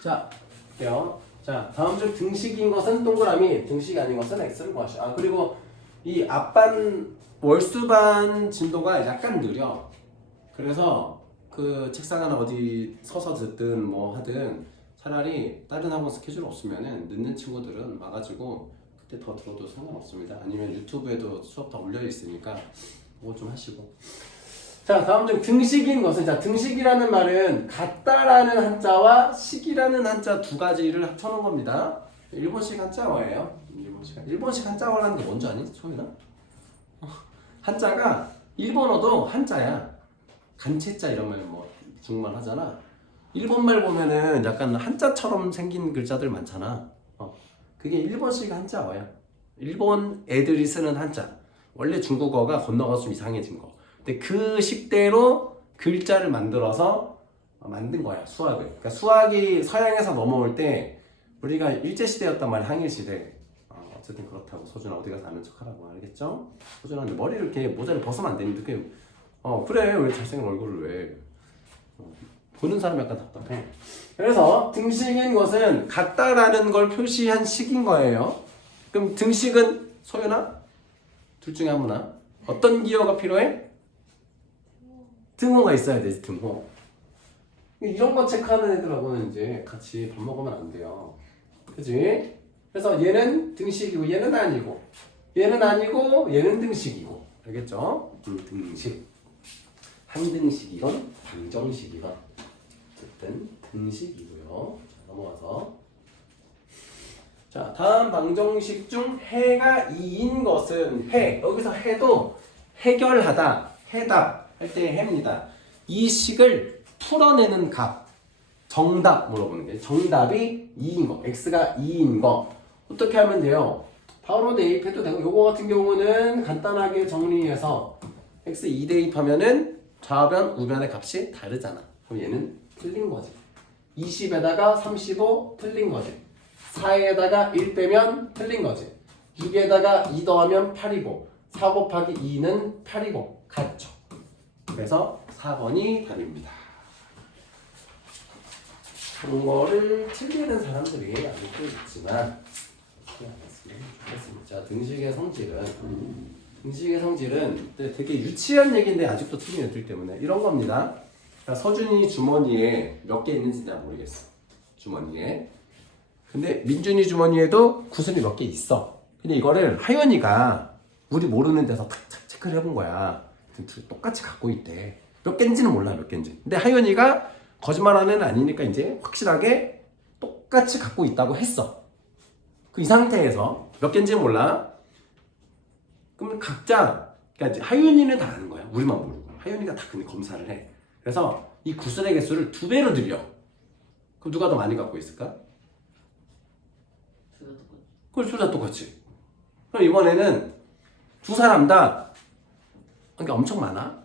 자, 볼게요. 자, 다음 중 등식인 것은 동그라미, 등식이 아닌 것은 x를 구하시오. 아, 그리고 이 앞반 월수반 진도가 약간 느려. 그래서 그 책상 하나 어디 서서 듣든 뭐 하든 차라리 다른 학원 스케줄 없으면은 늦는 친구들은 와가지고 그때 더 들어도 상관없습니다. 아니면 유튜브에도 수업 다 올려 있으니까 그거 좀 하시고. 자, 다음 중 등식인 것은, 자, 등식이라는 말은 같다라는 한자와 식이라는 한자 두 가지를 합쳐놓은 겁니다. 일본식 한자어예요. 일본식 한자어라는 게 뭔지 아니? 소윤아? 한자가 일본어도 한자야. 간체자 이러면 뭐 중국말 하잖아. 일본말 보면은 약간 한자처럼 생긴 글자들 많잖아. 그게 일본식 한자어야. 일본 애들이 쓰는 한자. 원래 중국어가 건너가서 좀 이상해진 거. 근데 그 식대로 글자를 만들어서 만든 거야, 수학을. 그러니까 수학이 서양에서 넘어올 때 우리가 일제시대였단 말이야, 항일시대. 어쨌든 그렇다고. 소준아 어디 가서 아는 척하라고. 알겠죠? 소준아 머리를 이렇게 모자를 벗으면 안 되는데 그래 왜 잘생긴 얼굴을 왜 보는 사람이 약간 답답해. 그래서 등식인 것은 같다라는 걸 표시한 식인 거예요. 그럼 등식은 소연아? 둘 중에 아무나 어떤 기호가 필요해? 등호가 있어야 되지. 등호. 이런 거 체크하는 애들하고는 이제 같이 밥 먹으면 안 돼요. 그치? 그래서 얘는 등식이고 얘는 아니고 얘는 아니고 얘는 등식이고. 알겠죠? 등식. 한등식이건 방정식이건 어쨌든 등식이고요. 자, 넘어가서 자, 다음 방정식 중 해가 2인 것은 해. 여기서 해도 해결하다, 해답 할 때 해입니다. 이 식을 풀어내는 값, 정답 물어보는 게 정답이 2인 거, x가 2인 거 어떻게 하면 돼요? 바로 대입해도 되고 요거 같은 경우는 간단하게 정리해서 x 2 대입하면은 좌변, 우변의 값이 다르잖아. 그럼 얘는 틀린 거지. 20에다가 35 틀린 거지. 4에다가 1 빼면 틀린 거지. 6에다가 2 더하면 8이고 4 곱하기 2는 8이고 같죠. 그래서 4번이 답입니다. 그런 거를 틀리는 사람들이 아직도 있지만 좋겠습니다. 자, 등식의 성질은 되게 유치한 얘기인데 아직도 틀린 애들 때문에 이런 겁니다. 서준이 주머니에 몇 개 있는지 잘 모르겠어. 주머니에. 근데 민준이 주머니에도 구슬이 몇 개 있어. 근데 이거를 하연이가 우리 모르는 데서 탁탁 체크를 해본 거야. 똑같이 갖고 있대. 몇 개인지는 몰라, 몇 개인지. 근데 하연이가 거짓말하는 애는 아니니까 이제 확실하게 똑같이 갖고 있다고 했어. 이 상태에서 몇 개인지는 몰라. 그럼 각자, 그러니까 하윤이는 다 아는 거야. 우리만 모르고. 하윤이가 다 근데 검사를 해. 그래서 이 구슬의 개수를 2배로 늘려. 그럼 누가 더 많이 갖고 있을까? 그걸 둘 다 똑같이. 그럼 이번에는 두 사람 다 그러니까 엄청 많아.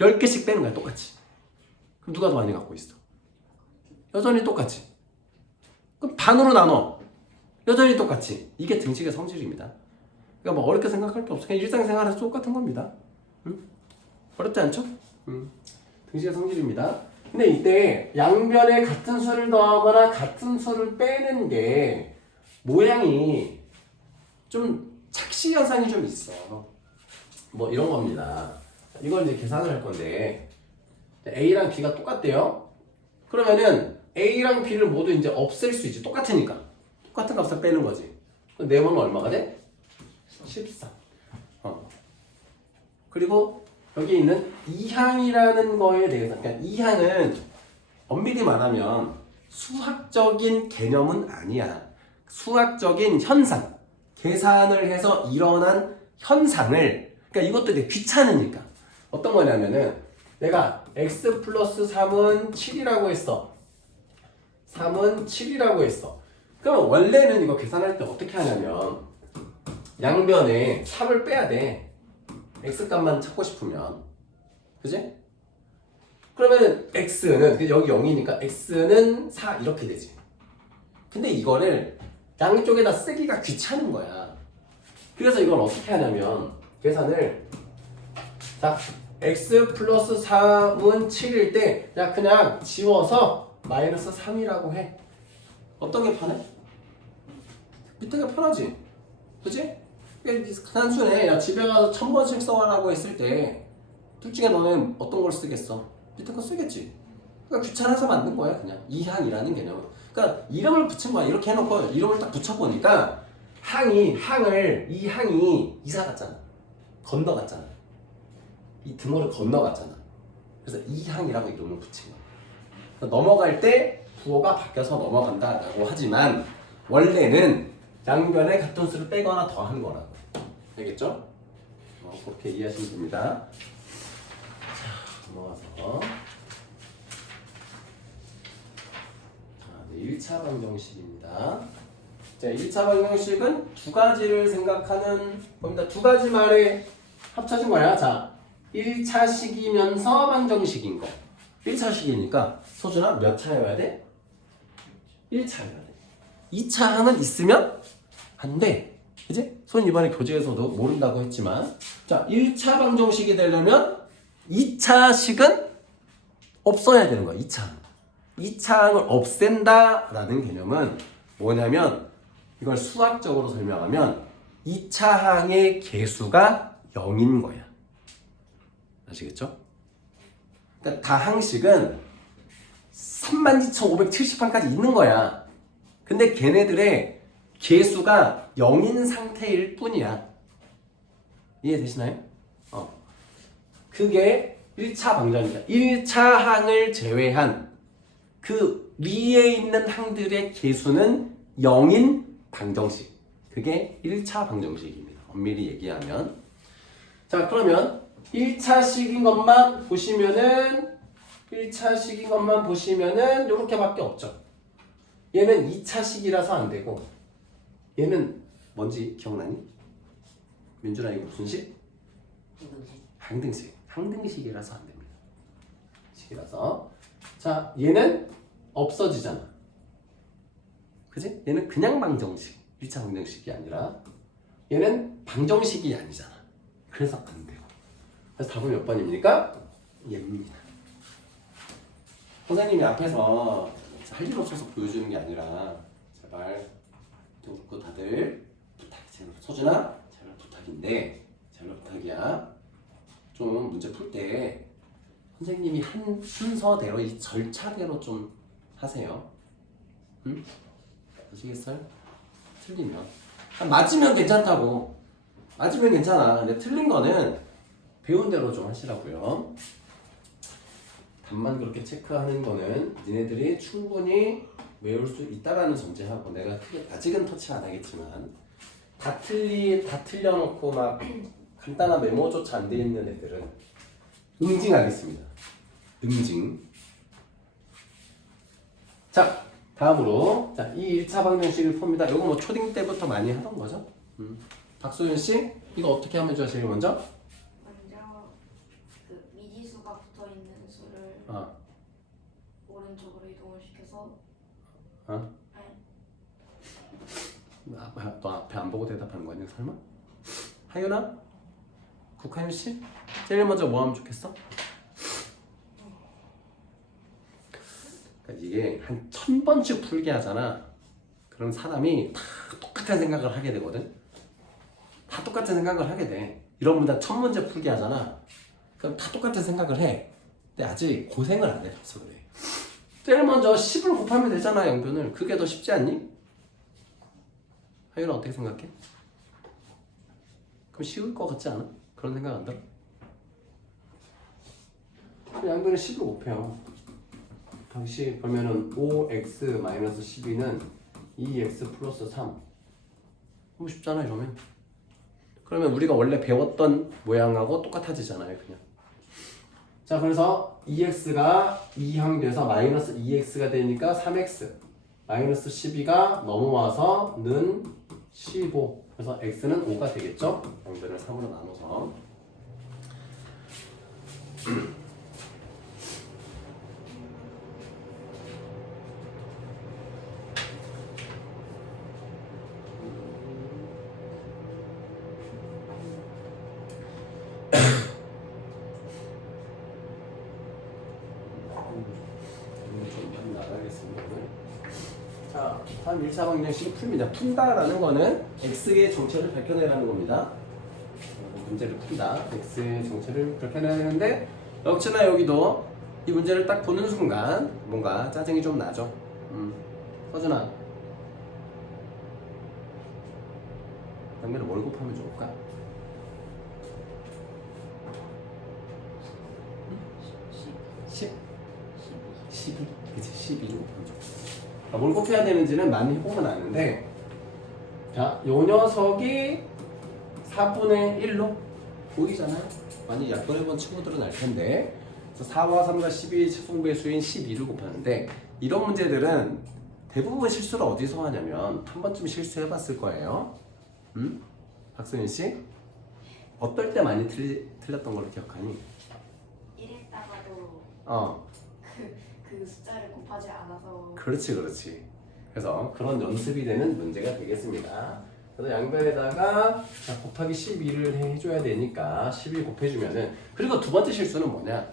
10개씩 빼는 거야, 똑같이. 그럼 누가 더 많이 갖고 있어? 여전히 똑같이. 그럼 반으로 나눠. 여전히 똑같이. 이게 등식의 성질입니다. 그러니까 뭐 어렵게 생각할 게 없어. 그냥 일상생활에서 똑같은 겁니다. 응? 어렵지 않죠? 등식의 성질입니다. 근데 이때 양변에 같은 수를 더하거나 같은 수를 빼는 게 모양이 좀 착시 현상이 좀 있어. 뭐 이런 겁니다. 이걸 이제 계산을 할 건데 A랑 B가 똑같대요. 그러면은 A랑 B를 모두 이제 없앨 수 있지. 똑같으니까. 똑같은 값을 빼는 거지. 그럼 4번은 얼마가 돼? 14. 그리고 여기 있는 이항이라는 거에 대해서, 그러니까 이항은 엄밀히 말하면 수학적인 개념은 아니야. 수학적인 현상, 계산을 해서 일어난 현상을, 그러니까 이것도 되게 귀찮으니까. 어떤 거냐면은 내가 x 플러스 3은 7이라고 했어. 3은 7이라고 했어. 그럼 원래는 이거 계산할 때 어떻게 하냐면 양변에 3을 빼야 돼. x 값만 찾고 싶으면. 그지? 그러면은 x는 여기 0이니까 x는 4 이렇게 되지. 근데 이거를 양쪽에다 쓰기가 귀찮은 거야. 그래서 이걸 어떻게 하냐면 계산을 자 x 플러스 3은 7일 때 그냥 지워서 마이너스 3이라고 해. 어떤 게 편해? 밑에가 편하지? 그치? 단순해. 야, 집에 가서 1000번씩 써라고 했을 때 둘 중에 너는 어떤 걸 쓰겠어? 밑에 거 쓰겠지. 그러니까 귀찮아서 만든 거야, 그냥. 이항이라는 개념. 그러니까 이름을 붙인 거야. 이렇게 해놓고 이름을 딱 붙여보니까 이 항이 이사 갔잖아. 건너갔잖아. 이 등호를 건너갔잖아. 그래서 이항이라고 이름을 붙인 거야. 그러니까 넘어갈 때 부호가 바뀌어서 넘어간다라고 하지만 원래는 양변에 같은 수를 빼거나 더한 거라고. 알겠죠? 그렇게 이해하시면 됩니다. 자, 넘어가서 1차 방정식입니다. 자, 1차 방정식은 두 가지를 생각하는 겁니다. 두 가지 말에 합쳐진 거야. 자, 1차식이면서 방정식인 거. 1차식이니까 소준아 몇 차여야 돼? 1차여야 돼. 2차 항은 있으면 안 돼. 그치? 손 이번에 교재에서도 모른다고 했지만 자, 1차 방정식이 되려면 2차식은 없어야 되는 거야. 2차. 2차항을 없앤다라는 개념은 뭐냐면 이걸 수학적으로 설명하면 2차항의 개수가 0인 거야. 아시겠죠? 그러니까 다항식은 32,570항까지 있는 거야. 근데 걔네들의 개수가 0인 상태일 뿐이야. 이해되시나요? 그게 1차 방정식이야. 1차항을 제외한 그 위에 있는 항들의 개수는 0인 방정식. 그게 1차 방정식입니다. 엄밀히 얘기하면. 자, 그러면 1차식인 것만 보시면은 요렇게밖에 없죠. 얘는 2차식이라서 안 되고 얘는 뭔지 기억나니? 민준아 이거 무슨 식? 항등식. 항등식이라서 안 됩니다. 식이라서. 자, 얘는 없어지잖아. 그지? 얘는 그냥 방정식. 1차 방정식이 아니라 얘는 방정식이 아니잖아. 그래서 안 돼요. 그래서 답은 몇 번입니까? 얘입니다. 선생님이 앞에서 할 일 없어서 보여주는 게 아니라 제발 그렇고 다들 부탁이 제발 서준아 제발 부탁인데 제발 부탁이야. 좀 문제 풀 때 선생님이 한 순서대로 이 절차대로 좀 하세요. 응? 아시겠어요? 틀리면 맞으면 괜찮다고. 맞으면 괜찮아. 근데 틀린 거는 배운 대로 좀 하시라고요. 답만 그렇게 체크하는 거는 니네들이 충분히 외울 수 있다라는 전제하고 내가 크게 아직은 터치 안 하겠지만 다 틀려놓고 막 간단한 메모조차 안 돼 있는 애들은 응징하겠습니다. 응징. 자, 다음으로 자, 이 1차 방정식을 풉니다. 이거 뭐 초딩 때부터 많이 하던 거죠. 박소윤 씨, 이거 어떻게 하면 좋아? 제일 먼저 그 미지수가 붙어 있는 수를 오른쪽으로 이동을 시켜서 너 앞에 안 보고 대답하는 거 아니야 설마? 하윤아? 국하윤 씨? 제일 먼저 뭐 하면 좋겠어? 그러니까 이게 한 1000번씩 풀게 하잖아. 그럼 사람이 다 똑같은 생각을 하게 되거든. 다 똑같은 생각을 하게 돼. 이런 문제 1000문제 풀게 하잖아. 그럼 다 똑같은 생각을 해. 근데 아직 고생을 안 해서 그래. 제일 먼저 10을 곱하면 되잖아, 영변을. 그게 더 쉽지 않니? 하윤아 어떻게 생각해? 그럼 쉬울 것 같지 않아? 그런 생각 안 들어? 양변을 10을 곱해요. 당시 그러면은 5x-12는 2x 플러스 3. 너무 쉽잖아 이러면. 그러면 우리가 원래 배웠던 모양하고 똑같아지잖아요 그냥. 자, 그래서 2x가 2항 돼서 마이너스 2x가 되니까 3x 마이너스 12가 넘어와서 는 15. 그래서 x는 5가 되겠죠? 양변을 3으로 나눠서 좀 나가게 자, 다음 1차 방정식을 풀입니다. 푼다라는 거는 x의 정체를 밝혀내라는 겁니다. 문제를 푼다. x의 정체를 밝혀내는데 역시나 여기도 이 문제를 딱 보는 순간 뭔가 짜증이 좀 나죠. 서준아, 양면을 뭘 곱하면 좋을까? 10? 12? 그치, 12를 곱하면 좋을까? 뭘 곱해야 되는지는 많이 해보면 아는데, 자, 요 녀석이 4분의 1로 보이잖아요? 많이 약분해본 친구들은 알 텐데, 그래서 4와 3과 12의 최소배수인 12를 곱하는데, 이런 문제들은 대부분 실수를 어디서 하냐면 한 번쯤 실수해봤을 거예요. 박선윤 씨? 어떨 때 많이 틀렸던 걸로 기억하니? 이랬다가도 어, 그 숫자를 곱하지 않아서 그렇지. 그래서 그런 연습이 되는 문제가 되겠습니다. 그래서 양변에다가 자, 곱하기 12를 해줘야 되니까 12 곱해주면은, 그리고 두 번째 실수는 뭐냐?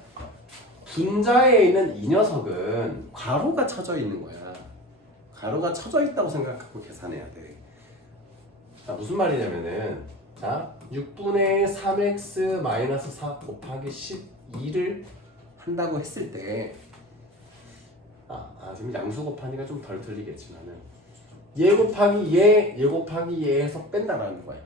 분자에 있는 이 녀석은 괄호가 쳐져 있는 거야. 괄호가 쳐져 있다고 생각하고 계산해야 돼. 자, 무슨 말이냐면은, 자, 6분의 3x-4 곱하기 12를 한다고 했을 때, 지금 양수 곱하기가 좀 덜 들리겠지만은, 얘 곱하기 얘 곱하기 얘에서 뺀다라는 거야.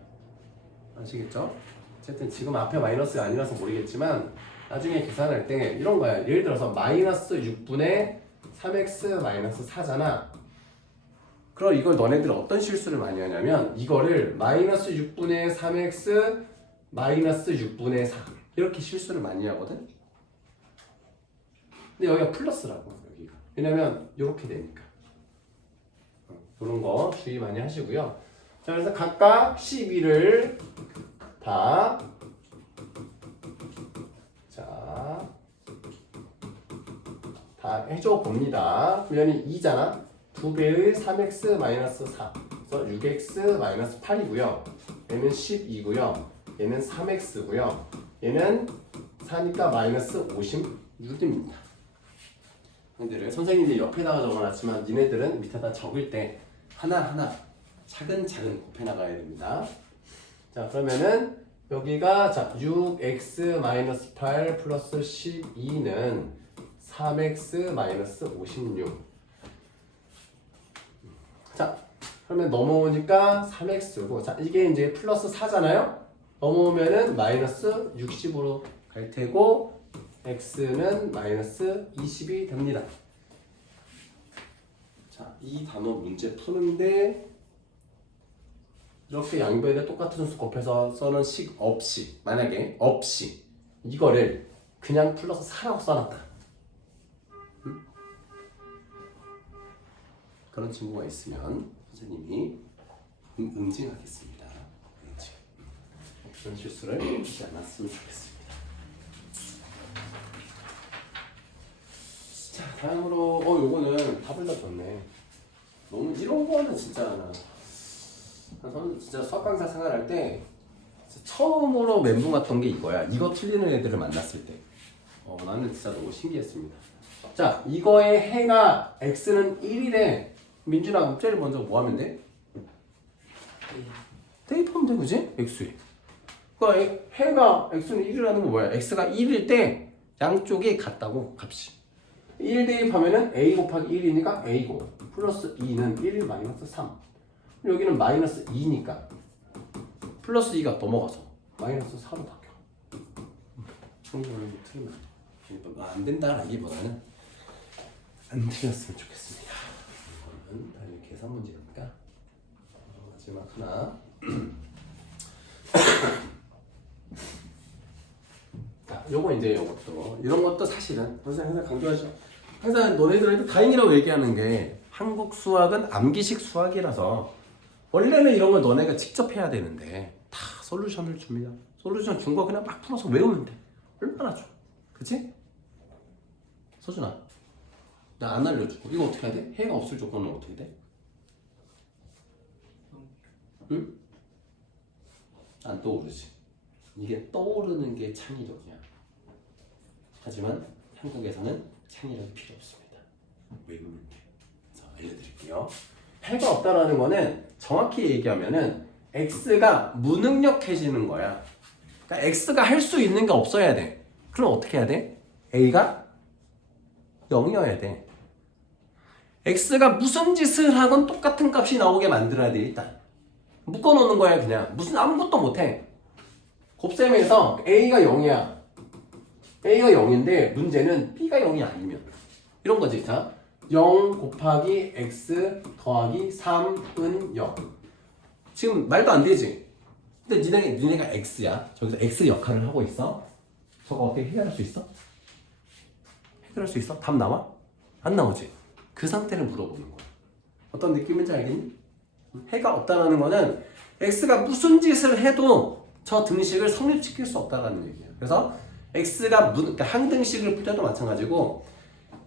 아시겠죠? 어쨌든 지금 앞에 마이너스가 아니라서 모르겠지만, 나중에 계산할 때 이런 거야. 예를 들어서 마이너스 6분의 3x-4잖아. 그럼 이걸 너네들 어떤 실수를 많이 하냐면 이거를 마이너스 6분의 3x 마이너스 6분의 4 이렇게 실수를 많이 하거든. 근데 여기가 플러스라고, 여기가. 왜냐면 이렇게 되니까. 그런 거 주의 많이 하시고요. 자, 그래서 각각 12를 다 해줘 봅니다. 그러면 2잖아. 2배의 3x-4 그래서 6x 8이고요. 얘는 10이고요. 얘는 3x고요. 얘는 4니까 마이너스 56입니다. 얘들을 선생님이 옆에다가 적어놨지만 니네들은 밑에다 적을 때 하나하나 차근차근 곱해나가야 됩니다. 자, 그러면은 여기가 자 6x 8 플러스 12는 3x 56. 자, 그러면 넘어오니까 3x고, 자, 이게 이제 플러스 4잖아요? 넘어오면은 마이너스 60으로 갈 테고, x는 마이너스 20이 됩니다. 자, 이 단어 문제 푸는데, 이렇게 양변에 똑같은 수 곱해서 써는 식 없이, 만약에 없이, 이거를 그냥 플러스 4라고 써놨다. 그런 친구가 있으면 선생님이 응징하겠습니다. 응징. 그런 실수를 하지 않았으면 좋겠습니다. 자, 다음으로 요거는 답을 다 줬네. 너무 이런 거는 진짜 저는 진짜 수학 강사 생활할 때 처음으로 멘붕 왔던 게 이거야. 이거 틀리는 애들을 만났을 때. 나는 진짜 너무 신기했습니다. 자, 이거의 해가 x는 1이래. 민준아, 제일 먼저 뭐 하면 돼? 대입하면 돼, 그지? x에. 그러니까 해가 x는 1이라는 건 뭐야? x가 1일 때 양쪽이 같다고, 값이. 1 대입하면은 a 곱하기 1이니까 a고, 플러스 2는 1 마이너스 3. 여기는 마이너스 2니까 플러스 2가 넘어가서 마이너스 4로 바뀌어. 이거는 틀리면 안 된다라기보다는 안 틀렸으면 좋겠습니다. 이거는 당연히 계산 문제니까. 마지막 하나. 자, 요거 이제 요것도 이런 것도 사실은 항상 강조하죠. 항상 너네들한테 다행이라고 얘기하는 게 한국 수학은 암기식 수학이라서 원래는 이런 걸 너네가 직접 해야 되는데 다 솔루션을 줍니다. 솔루션 준 거 그냥 막 풀어서 외우면 돼. 얼마나 좋아. 그치? 서준아, 나 안 알려주고 이거 어떻게 해야 돼? 해가 없을 조건은 어떻게 돼? 응? 안 떠오르지. 이게 떠오르는 게 창의력이야. 하지만 한국에서는 창의력이 필요 없습니다. 외우면 돼. 그래서 알려드릴게요. 있어요. 해가 없다라는 거는 정확히 얘기하면은 x가 무능력해지는 거야. 그러니까 x가 할 수 있는 게 없어야 돼. 그럼 어떻게 해야 돼? a가 0이어야 돼. x가 무슨 짓을 하건 똑같은 값이 나오게 만들어야 돼. 일단 묶어놓는 거야. 그냥 무슨 아무것도 못해. 곱셈에서 a가 0이야. a가 0인데 문제는 b가 0이 아니면 이런 거지. 자, 0 곱하기 x 더하기 3은 0. 지금 말도 안 되지. 근데 니네가 x야. 저기서 x 역할을 하고 있어. 저거 어떻게 해결할 수 있어? 해결할 수 있어? 답 나와? 안 나오지. 그 상태를 물어보는 거야. 어떤 느낌인지 알겠니? 해가 없다라는 거는 x가 무슨 짓을 해도 저 등식을 성립시킬 수 없다라는 얘기야. 그래서 x가 그러니까 항등식을 풀 때도 마찬가지고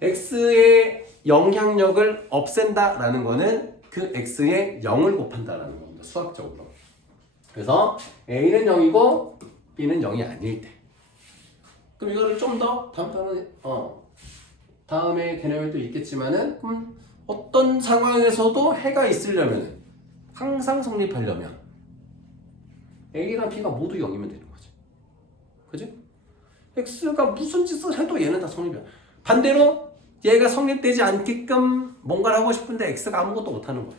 x의 영향력을 없앤다라는 거는 그 x에 0을 곱한다라는 겁니다. 수학적으로. 그래서 a는 0이고 b는 0이 아닐 때. 그럼 이거를 좀 더 다음에 개념이 또 있겠지만은 어떤 상황에서도 해가 있으려면 항상 성립하려면 a랑 b가 모두 0이면 되는 거지. 그지? x가 무슨 짓을 해도 얘는 다 성립이야. 반대로 얘가 성립되지 않게끔 뭔가를 하고 싶은데 x가 아무것도 못하는 거야.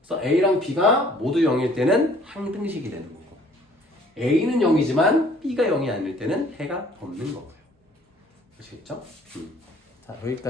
그래서 a랑 b가 모두 0일 때는 항등식이 되는 거고 a는 0이지만 b가 0이 아닐 때는 해가 없는 거고요. 아시겠죠? 자, 여기까지.